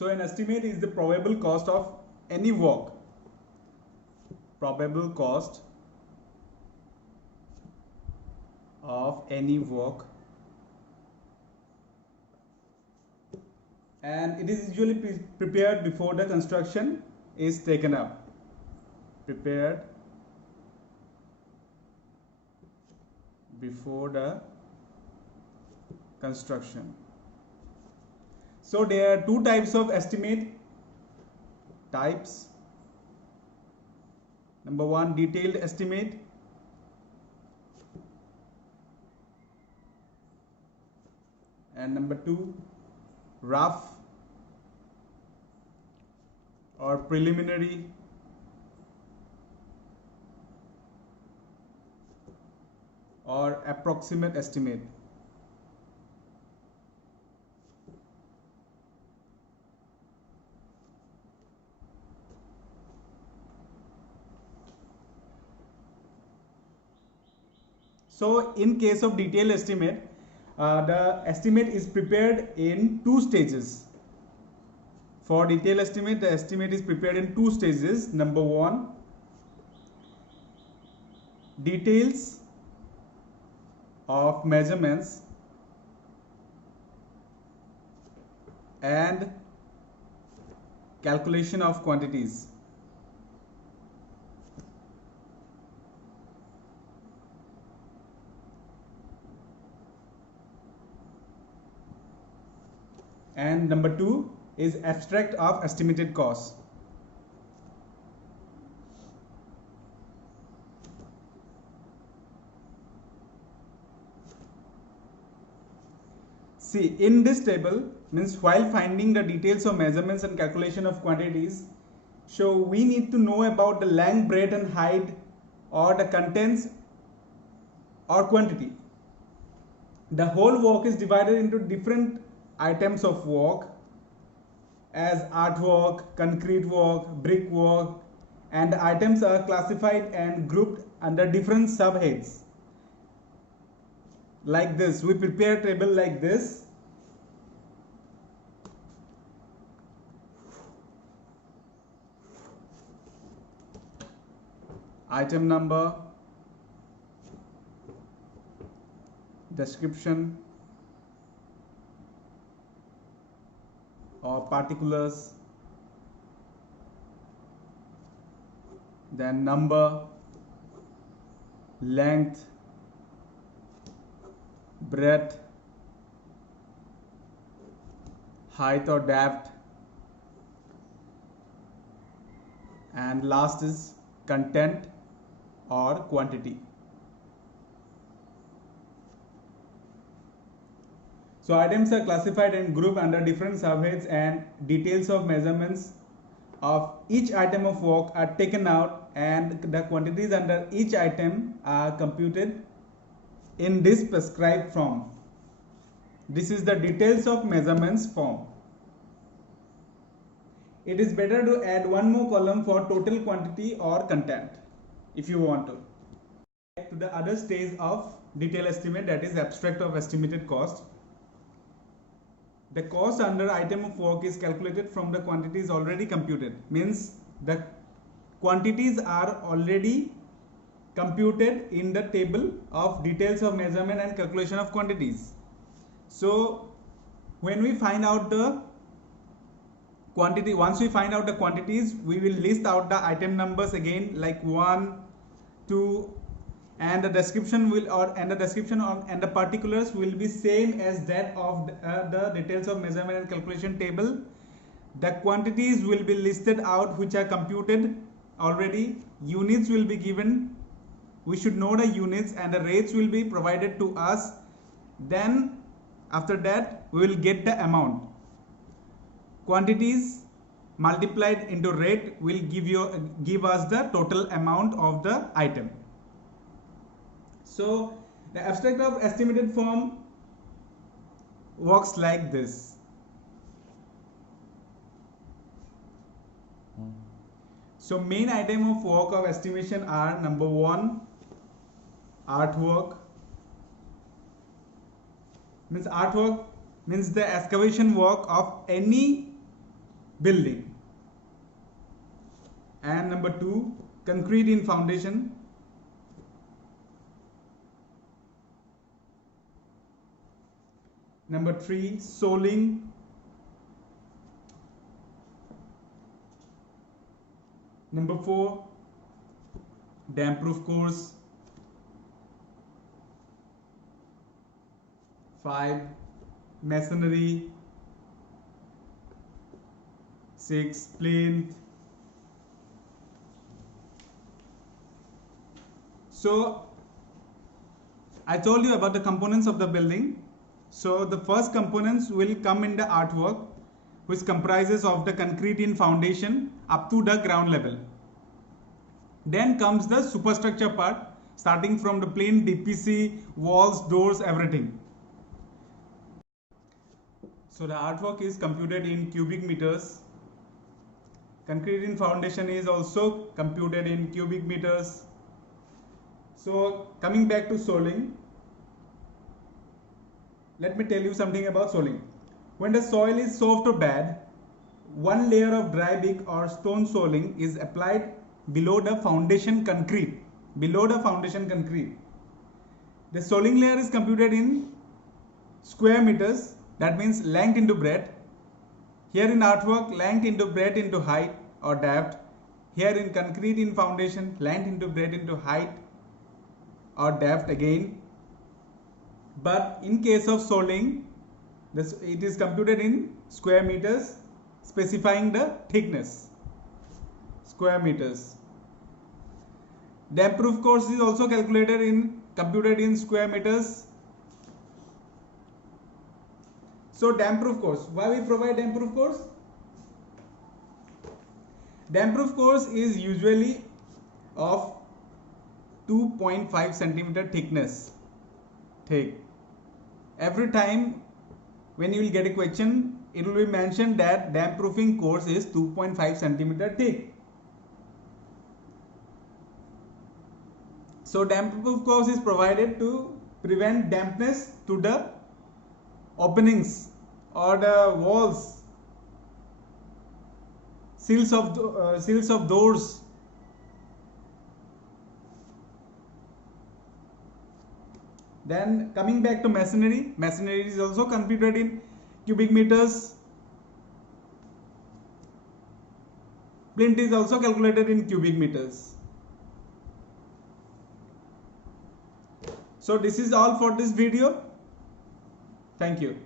So an estimate is the probable cost of any work. Probable cost of any work, and it is usually prepared before the construction is taken up. Prepared before the construction. So there are two types of estimate types. Number one, detailed estimate. And number two, rough or preliminary or approximate estimate. So in case of detailed estimate, the estimate is prepared in two stages. For detailed estimate, the estimate is prepared in two stages. Number one, details of measurements and calculation of quantities. And number two is abstract of estimated costs. See, in this table means while finding the details of measurements and calculation of quantities, so we need to know about the length, breadth and height or the contents or quantity. The whole work is divided into different items of work as artwork, concrete work, brick work, and the items are classified and grouped under different subheads. Like this, we prepare a table like this. Item number, description or particulars, then number, length, breadth, height or depth, and last is content or quantity. So items are classified and grouped under different subheads, and details of measurements of each item of work are taken out, and the quantities under each item are computed in this prescribed form. This is the details of measurements form. It is better to add one more column for total quantity or content if you want to. To the other stage of detailed estimate, that is abstract of estimated cost. The cost under item of work is calculated from the quantities already computed. Means the quantities are already computed in the table of details of measurement and calculation of quantities. So when we find out the quantity, once we find out the quantities, we will list out the item numbers again, like 1, 2, and the description and the particulars will be same as that of the details of measurement and calculation table. The quantities will be listed out which are computed already. Units will be given. We should know the units, and the rates will be provided to us. Then after that we will get the amount. Quantities multiplied into rate will give us the total amount of the item. So the abstract of estimated form works like this. So main item of work of estimation are: number one, artwork. Artwork means the excavation work of any building. And number 2, concrete in foundation. Number 3, soling. Number 4, damp proof course. 5, masonry. 6, plinth. So I told you about the components of the building. So the first components will come in the artwork, which comprises of the concrete in foundation up to the ground level. Then comes the superstructure part, starting from the plinth, DPC, walls, doors, everything. So the artwork is computed in cubic meters. Concrete in foundation is also computed in cubic meters. So coming back to soling, let me tell you something about soling. When the soil is soft or bad, one layer of dry brick or stone soling is applied below the foundation concrete. Below the foundation concrete. The soling layer is computed in square meters, that means length into breadth. Here in artwork, length into breadth into height or depth. Here in concrete in foundation, length into breadth into height or depth again. But in case of soling, it is computed in square meters, specifying the thickness. Square meters. Damp proof course is also computed in square meters. So damp proof course. Why we provide damp proof course? Damp proof course is usually of 2.5 centimeter thickness. Every time when you will get a question, it will be mentioned that damp proofing course is 2.5 centimeter thick. So damp proof course is provided to prevent dampness to the openings or the walls, sills of doors. Then coming back to masonry, masonry is also computed in cubic meters. Plinth is also calculated in cubic meters. So this is all for this video. Thank you.